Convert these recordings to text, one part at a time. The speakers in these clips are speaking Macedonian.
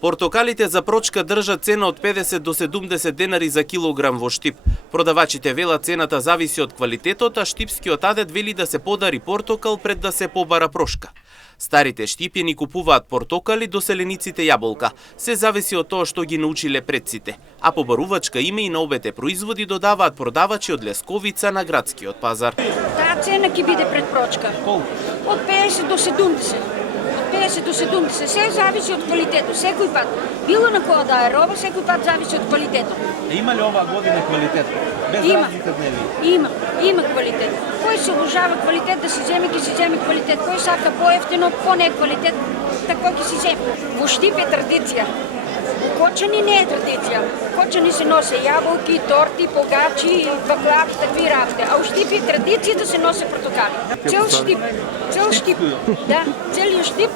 Портокалите за прочка држат цена од 50 до 70 денари за килограм во Штип. Продавачите велат цената зависи од квалитетот, а штипскиот адет вели да се подари портокал пред да се побара прошка. Старите штипјани купуваат портокали, доселениците јаболка. Се зависи од тоа што ги научиле предците. А побарувачка име и на обете производи додаваат продавачи од Лесковица на градскиот пазар. Таа цена ќе биде пред прочка. Од 50 до 70. 50 до 70, се зависи од квалитетот. Секој пат, било на која да е роба, секој пат зависи од квалитетот. Има ли оваа година квалитет? Без разлика дневи? Има квалитет. Кој се обожава квалитет да си земе, ќе си земе квалитет. Кој сака поевтино, по-не квалитет, тако ќе си земе. Во Штип е традиција. Кочани не е традиција. Кочани се носе јаболки, торти, погачи, баклав, такви работи. А у Штип е традиција да се носе портокали. Цел Штип. Да, целиот Штип,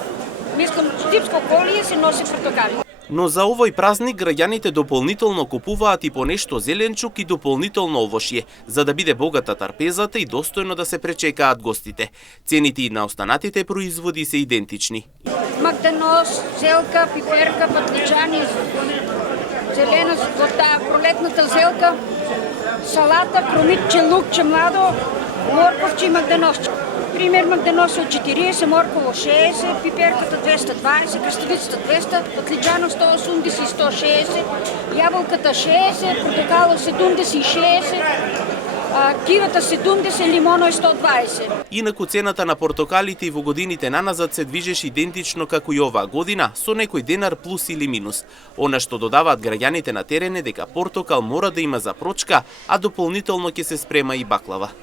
мислам, штипско колие се носи портокали. Но за овој празник граѓаните дополнително купуваат и по нешто зеленчук и дополнително овошје, за да биде богата трпезата и достојно да се пречекаат гостите. Цените и на останатите производи се идентични. Магданос, зелка, пиперка, патличани, зелена, пролетната зелка, салата, кромитче, лукче младо, морковче и магданосче. Пример, магданос од 40, морково 60, пиперката 220, краставицата 200, патличано 180 и 160, јаболката 60, портокало 70 и 60, кивата 70, лимоно е 120. Инаку цената на портокалите и во годините наназад се движеше идентично како и оваа година, со некој денар плюс или минус. Она што додаваат граѓаните на терен е дека портокал мора да има за прочка, а дополнително ќе се спрема и баклава.